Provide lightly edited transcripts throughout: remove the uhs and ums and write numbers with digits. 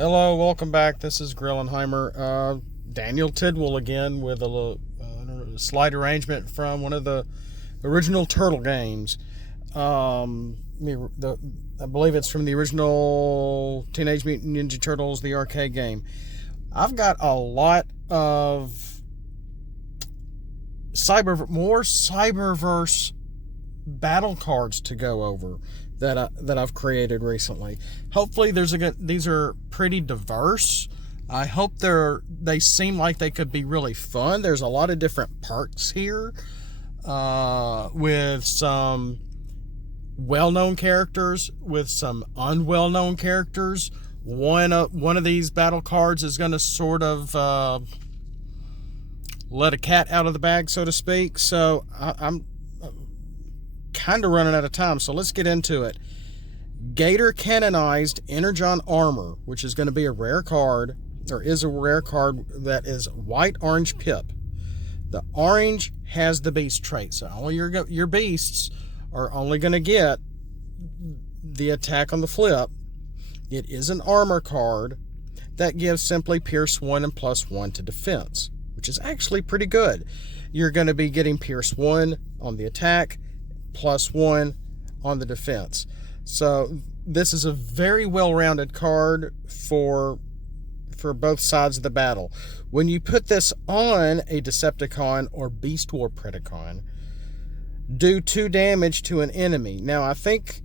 Hello, welcome back. This is Grillenheimer. Daniel Tidwell again with a slight arrangement from one of the original Turtle games. I believe it's from the original Teenage Mutant Ninja Turtles, the arcade game. I've got a lot of more Cyberverse battle cards to go over that I've created recently. Hopefully these are pretty diverse. I hope they seem like they could be really fun. There's a lot of different parts here, with some well-known characters, with some unwell-known characters. One of these battle cards is going to sort of let a cat out of the bag, so to speak. So I'm kind of running out of time, so let's get into it. Gator-conized Energon armor, which is going to be a rare card, or is a rare card, that is white orange pip. The orange has the beast trait, so all your beasts are only going to get the attack on the flip. It is an armor card that gives simply Pierce 1 and +1 to defense, which is actually pretty good. You're going to be getting Pierce 1 on the attack, +1 on the defense. So this is a very well-rounded card for both sides of the battle. When you put this on a Decepticon or Beast War Predacon, do 2 damage to an enemy. Now, I think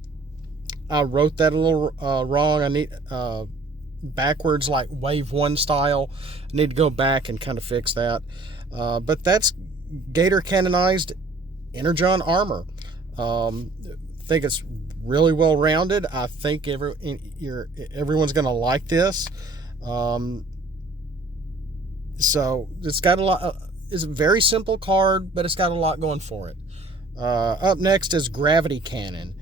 I wrote that a little wrong. I need backwards, like Wave 1 style. I need to go back and kind of fix that. But that's Gator-conized Energon armor. I think it's really well rounded. I think everyone's going to like this. So it's got a lot. It's a very simple card, but it's got a lot going for it. Up next is Gravity Cannon.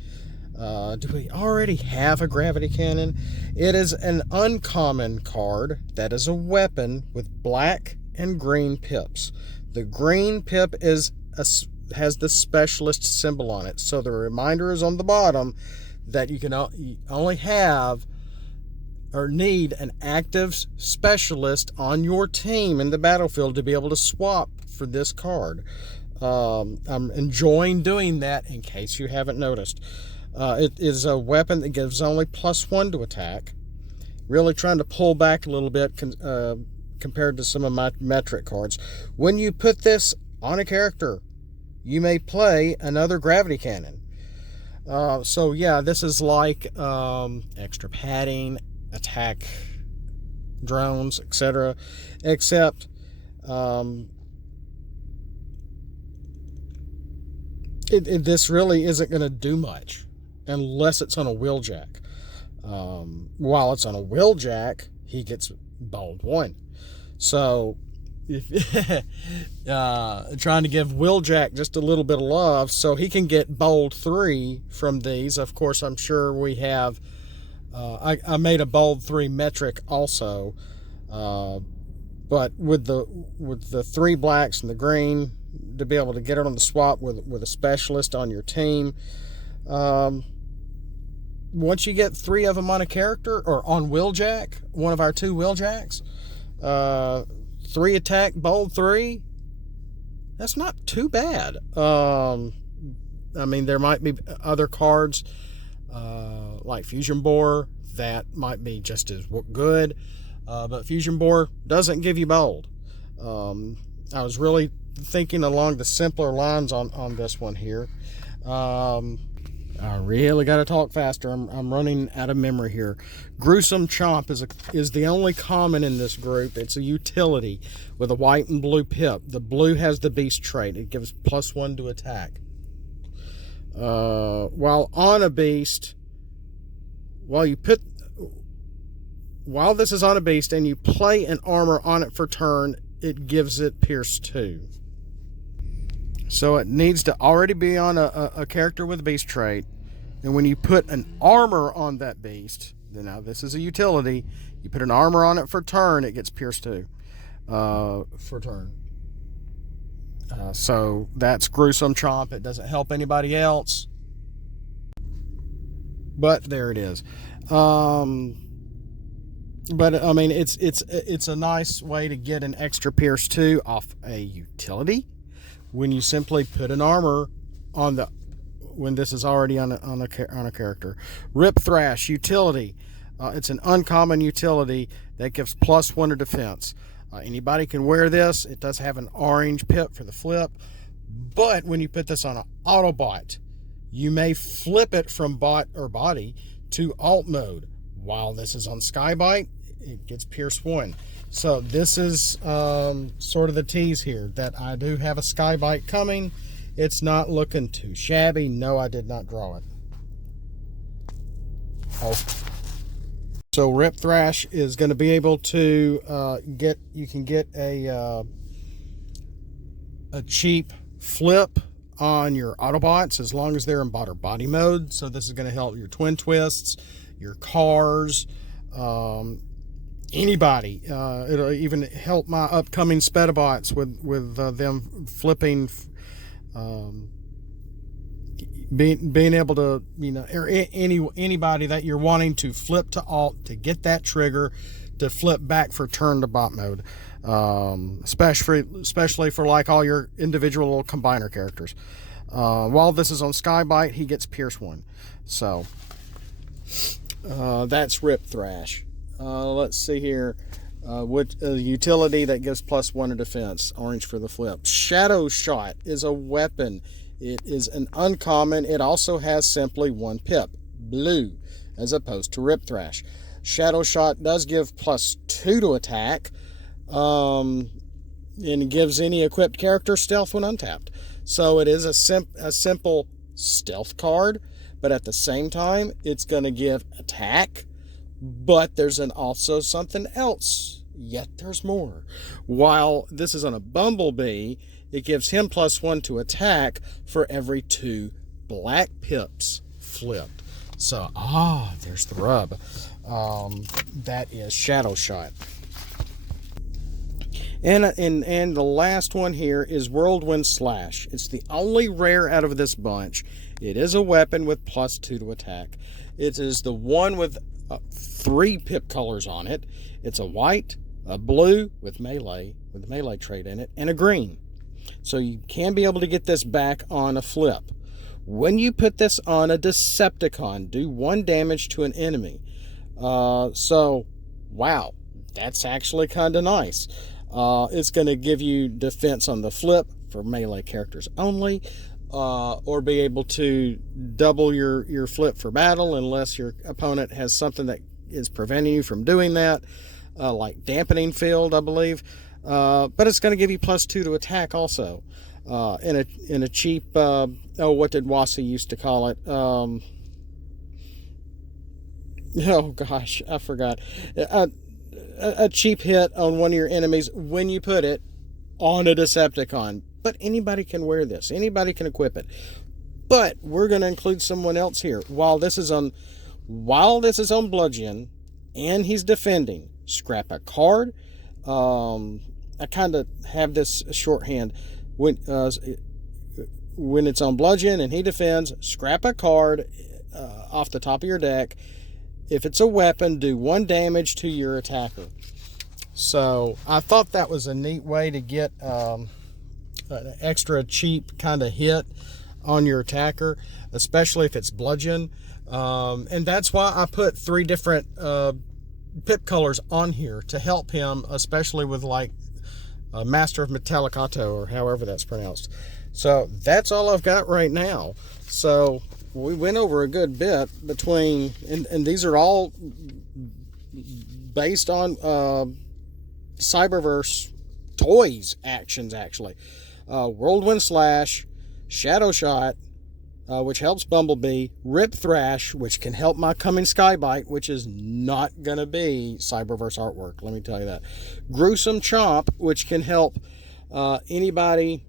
Do we already have a Gravity Cannon? It is an uncommon card that is a weapon with black and green pips. The green pip has the specialist symbol on it, so the reminder is on the bottom that you only have or need an active specialist on your team in the battlefield to be able to swap for this card. I'm enjoying doing that, in case you haven't noticed. It is a weapon that gives only +1 to attack. Really trying to pull back a little bit compared to some of my metric cards. When you put this on a character, you may play another Gravity Cannon. So yeah, this is like extra padding, attack drones, etc. Except this really isn't going to do much unless it's on a Wheeljack. While it's on a Wheeljack, he gets bold 1. So trying to give Wheeljack just a little bit of love so he can get bold 3 from these. Of course, I'm sure we have I made a bold 3 metric also, but with the 3 blacks and the green, to be able to get it on the swap with a specialist on your team. Once you get 3 of them on a character or on Wheeljack, one of our 2 Wheeljacks, 3 attack, bold 3, that's not too bad. I mean, there might be other cards like Fusion Boar that might be just as good, but Fusion Boar doesn't give you bold. I was really thinking along the simpler lines on this one here. I really got to talk faster. I'm running out of memory here. Gruesome Chomp is the only common in this group. It's a utility with a white and blue pip. The blue has the beast trait. It gives +1 to attack. While on a beast, while this is on a beast and you play an armor on it for turn, it gives it Pierce 2. So it needs to already be on a character with a beast trait. And when you put an armor on that beast, now this is a utility, you put an armor on it for turn, it gets Pierce 2 for turn. So that's Gruesome Chomp. It doesn't help anybody else, but there it is. But I mean, it's a nice way to get an extra Pierce 2 off a utility when you simply put an armor on the when this is already on a character. Rip Thrash utility. It's an uncommon utility that gives +1 to defense. Anybody can wear this. It does have an orange pip for the flip, but when you put this on an Autobot, you may flip it from bot or body to alt mode. While this is on Skybite, it gets Pierce 1. So this is sort of the tease here, that I do have a Skybite coming. It's not looking too shabby. No, I did not draw it. Oh. So Rip Thrash is going to be able to you can get a cheap flip on your Autobots as long as they're in bot or body mode. So this is going to help your Twin Twists, your cars, anybody. It'll even help my upcoming Spedibots with them flipping, being able to, or anybody that you're wanting to flip to alt to get that trigger to flip back for turn to bot mode, especially for like all your individual little combiner characters. While this is on Skybite, he gets Pierce 1. So that's Rip Thrash. Let's see here. What utility that gives +1 to defense, orange for the flip. Shadowshot is a weapon. It is an uncommon. It also has simply 1 pip, blue, as opposed to Rip Thrash. Shadowshot does give +2 to attack, and it gives any equipped character stealth when untapped. So it is a simple stealth card, but at the same time, it's going to give attack. But there's also something else. Yet there's more. While this is on a Bumblebee, it gives him +1 to attack for every 2 black pips flipped. So, there's the rub. That is Shadowshot. And the last one here is Whirlwind Slash. It's the only rare out of this bunch. It is a weapon with +2 to attack. It is the one with 3 pip colors on it. It's a white, a blue with the melee trait in it, and a green. So you can be able to get this back on a flip. When you put this on a Decepticon, do 1 damage to an enemy. So, wow, that's actually kind of nice. It's going to give you defense on the flip for melee characters only, or be able to double your flip for battle unless your opponent has something that is preventing you from doing that, like dampening field, I believe. But it's going to give you +2 to attack also, in a cheap, what did WotC used to call it? Oh gosh, I forgot. A cheap hit on one of your enemies when you put it on a Decepticon. But anybody can wear this. Anybody can equip it. But we're going to include someone else here. While this is on Bludgeon and he's defending, scrap a card. I kind of have this shorthand. When it's on Bludgeon and he defends, scrap a card off the top of your deck. If it's a weapon, do 1 damage to your attacker. So I thought that was a neat way to get an extra cheap kind of hit on your attacker, especially if it's Bludgeon. And that's why I put 3 different pip colors on here to help him, especially with like Master of Metallicato, or however that's pronounced. So that's all I've got right now. So we went over a good bit between, and these are all based on Cyberverse toys actions, actually. Whirlwind Slash, Shadowshot, which helps Bumblebee, Rip Thrash, which can help my coming Skybite, which is not going to be Cyberverse artwork, let me tell you that. Gruesome Chomp, which can help anybody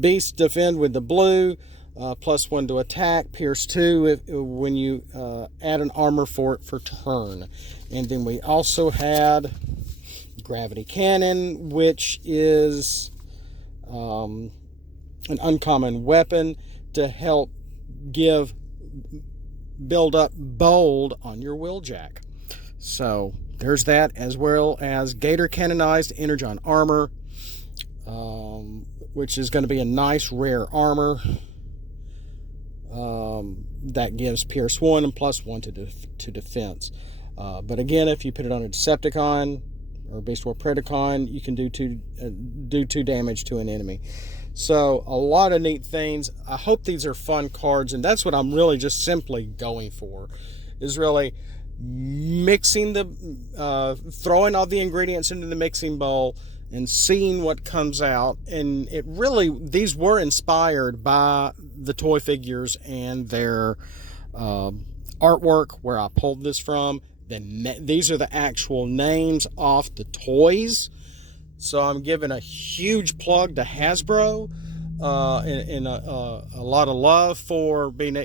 Beast defend with the blue, +1 to attack, Pierce 2 when you add an armor for it for turn. And then we also had Gravity Cannon, which is an uncommon weapon to help give build up bold on your Wheeljack. So there's that, as well as Gator-conized Energon armor, which is going to be a nice rare armor that gives Pierce 1 and +1 to defense. But again, if you put it on a Decepticon or Beast War Predacon, you can do 2 damage to an enemy. So a lot of neat things. I hope these are fun cards, and that's what I'm really just simply going for, is really mixing throwing all the ingredients into the mixing bowl and seeing what comes out. And it really, these were inspired by the toy figures and their artwork, where I pulled this from. These are the actual names off the toys. So I'm giving a huge plug to Hasbro and a lot of love for being,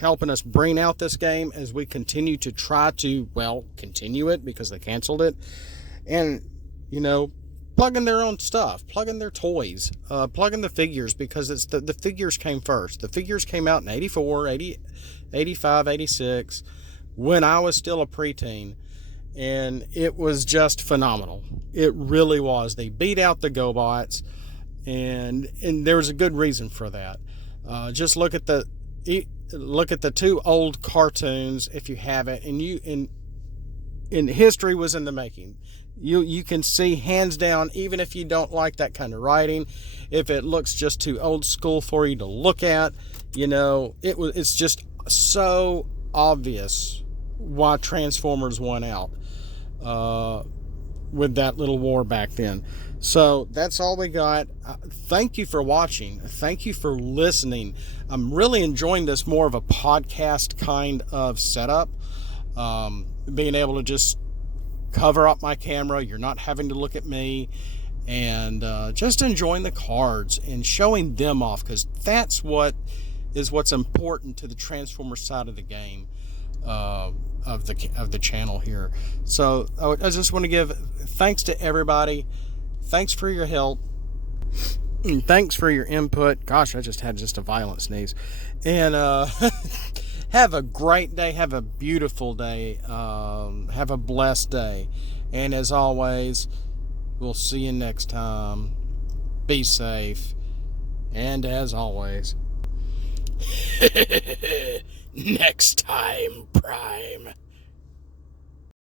helping us bring out this game as we continue to try to, continue it, because they canceled it. And, plugging their own stuff, plugging their toys, plugging the figures, because it's the figures came first. The figures came out in 84, 80, 85, 86, when I was still a preteen. And it was just phenomenal. It really was. They beat out the GoBots, and there was a good reason for that. Just look at the 2 old cartoons, if you haven't, and history was in the making. You can see, hands down, even if you don't like that kind of writing, if it looks just too old school for you to look at, it's just so obvious why Transformers won out with that little war back then. So that's all we got. Thank you for watching. Thank you for listening. I'm really enjoying this more of a podcast kind of setup. Being able to just cover up my camera. You're not having to look at me. And just enjoying the cards and showing them off, because that's what's important to the Transformers side of the game. Of the channel here. So I just want to give thanks to everybody. Thanks for your help, and thanks for your input. Gosh, I just had a violent sneeze. And have a great day, have a beautiful day, have a blessed day, and as always, we'll see you next time. Be safe, and as always, next time, Prime.